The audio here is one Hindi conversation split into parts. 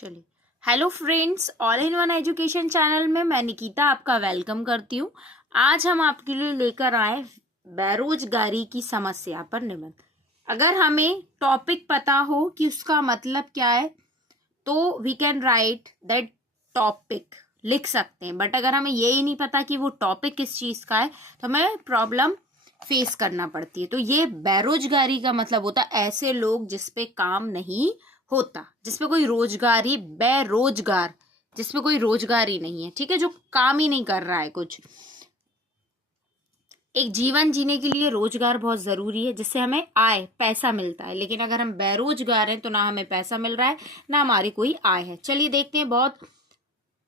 चलिए, hello friends, all in one education channel में मैं निकिता आपका वेलकम करती हूँ। आज हम आपके लिए लेकर आए बेरोजगारी की समस्या पर निबंध। अगर हमें टॉपिक पता हो कि उसका मतलब क्या है तो we can write that topic, लिख सकते हैं। बट अगर हमें यही नहीं पता कि वो टॉपिक किस चीज़ का है तो हमें प्रॉब्लम फेस करना पड़ती है। तो ये बेरोजगारी का मतलब होता है ऐसे लोग जिसपे काम नहीं होता, जिसपे कोई रोजगार ही, बेरोजगार जिसपे कोई रोजगार ही नहीं है, ठीक है, जो काम ही नहीं कर रहा है कुछ। एक जीवन जीने के लिए रोजगार बहुत जरूरी है, जिससे हमें आय, पैसा मिलता है। लेकिन अगर हम बेरोजगार हैं तो ना हमें पैसा मिल रहा है ना हमारी कोई आय है। चलिए देखते हैं, बहुत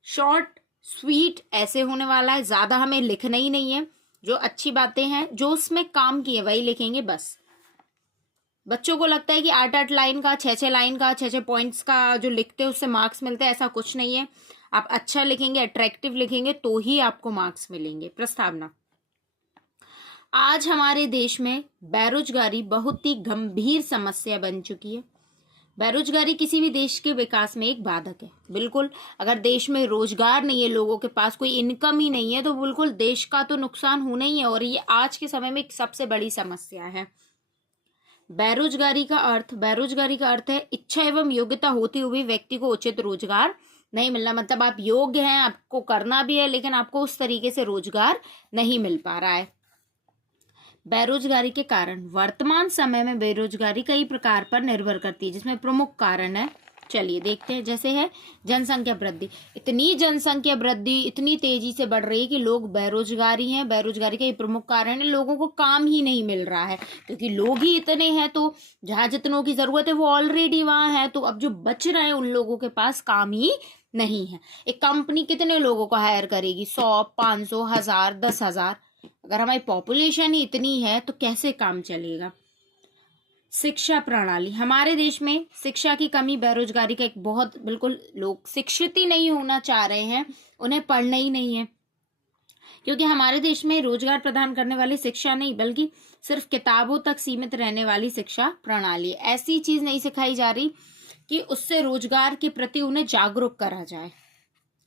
शॉर्ट स्वीट ऐसे होने वाला है, ज्यादा हमें लिखना ही नहीं है। जो अच्छी बातें हैं, जो उसमें काम की है, वही लिखेंगे बस। बच्चों को लगता है कि 8-8 लाइन का, 6-6 लाइन का, 6-6 पॉइंट्स का जो लिखते हैं उससे मार्क्स मिलते हैं। ऐसा कुछ नहीं है। आप अच्छा लिखेंगे, अट्रैक्टिव लिखेंगे तो ही आपको मार्क्स मिलेंगे। प्रस्तावना। आज हमारे देश में बेरोजगारी बहुत ही गंभीर समस्या बन चुकी है। बेरोजगारी किसी भी देश के विकास में एक बाधक है। बिल्कुल, अगर देश में रोजगार नहीं है, लोगों के पास कोई इनकम ही नहीं है, तो बिल्कुल देश का तो नुकसान होना ही है। और ये आज के समय में एक सबसे बड़ी समस्या है। बेरोजगारी का अर्थ है इच्छा एवं योग्यता होते हुए व्यक्ति को उचित रोजगार नहीं मिलना। मतलब आप योग्य हैं, आपको करना भी है, लेकिन आपको उस तरीके से रोजगार नहीं मिल पा रहा है। बेरोजगारी के कारण, वर्तमान समय में बेरोजगारी कई प्रकार पर निर्भर करती है, जिसमें प्रमुख कारण है, चलिए देखते हैं। जैसे है जनसंख्या वृद्धि। इतनी जनसंख्या वृद्धि इतनी तेजी से बढ़ रही है कि लोग बेरोजगारी हैं। बेरोजगारी का ये प्रमुख कारण है, लोगों को काम ही नहीं मिल रहा है, क्योंकि लोग ही इतने हैं तो जहां जितनों की जरूरत है वो ऑलरेडी वहां है। तो अब जो बच रहे हैं उन लोगों के पास काम ही नहीं है। एक कंपनी कितने लोगों को हायर करेगी? 100, 500, 1000, 10,000। अगर हमारी पॉपुलेशन ही इतनी है तो कैसे काम चलेगा? शिक्षा प्रणाली। हमारे देश में शिक्षा की कमी बेरोजगारी का एक बहुत, बिल्कुल लोग शिक्षित ही नहीं होना चाह रहे हैं, उन्हें पढ़ना ही नहीं है। क्योंकि हमारे देश में रोजगार प्रदान करने वाली शिक्षा नहीं, बल्कि सिर्फ किताबों तक सीमित रहने वाली शिक्षा प्रणाली। ऐसी चीज नहीं सिखाई जा रही कि उससे रोजगार के प्रति उन्हें जागरूक करा जाए।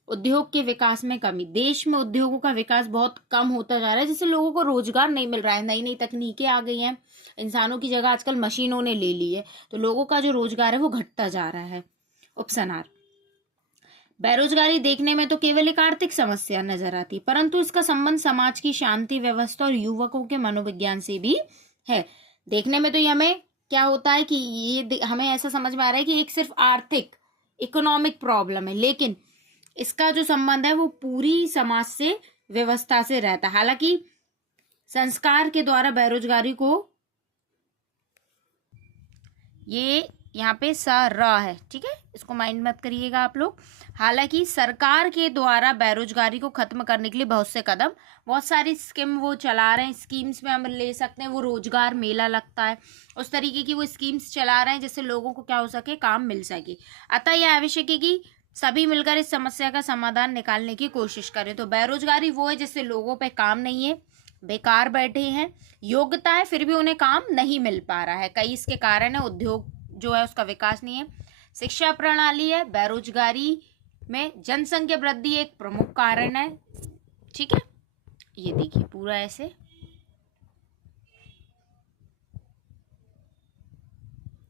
उद्योग के विकास में कमी। देश में उद्योगों का विकास बहुत कम होता जा रहा है, जिससे लोगों को रोजगार नहीं मिल रहा है। नई नई तकनीकें आ गई हैं, इंसानों की जगह आजकल मशीनों ने ले ली है, तो लोगों का जो रोजगार है वो घटता जा रहा है। उपसंहार। बेरोजगारी देखने में तो केवल एक आर्थिक समस्या नजर आती, परंतु इसका संबंध समाज की शांति व्यवस्था और युवकों के मनोविज्ञान से भी है। देखने में तो ये हमें क्या होता है कि ये हमें ऐसा समझ में आ रहा है कि एक सिर्फ आर्थिक, इकोनॉमिक प्रॉब्लम है, लेकिन इसका जो संबंध है वो पूरी समाज से, व्यवस्था से रहता है। हालांकि संस्कार के द्वारा बेरोजगारी को, ये यहाँ पे स र है, ठीक है, इसको माइंड मत करिएगा आप लोग। हालांकि सरकार के द्वारा बेरोजगारी को खत्म करने के लिए बहुत से कदम, बहुत सारी स्कीम वो चला रहे हैं। स्कीम्स में हम ले सकते हैं, वो रोजगार मेला लगता है, उस तरीके की वो स्कीम्स चला रहे हैं जिससे लोगों को क्या हो सके, काम मिल सके। अतः यह आवश्यक है कि सभी मिलकर इस समस्या का समाधान निकालने की कोशिश करें। तो बेरोजगारी वो है जिससे लोगों पे काम नहीं है, बेकार बैठे हैं, योग्यता है फिर भी उन्हें काम नहीं मिल पा रहा है। कई इसके कारण है। उद्योग जो है उसका विकास नहीं है, शिक्षा प्रणाली है, बेरोजगारी में जनसंख्या वृद्धि एक प्रमुख कारण है, ठीक है। ये देखिए पूरा ऐसे।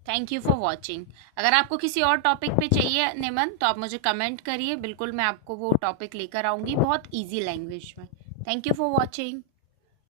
Thank you for watching. अगर आपको किसी और टॉपिक पे चाहिए निबंध तो आप मुझे कमेंट करिए, बिल्कुल मैं आपको वो टॉपिक लेकर आऊंगी बहुत इजी लैंग्वेज में। Thank you for watching.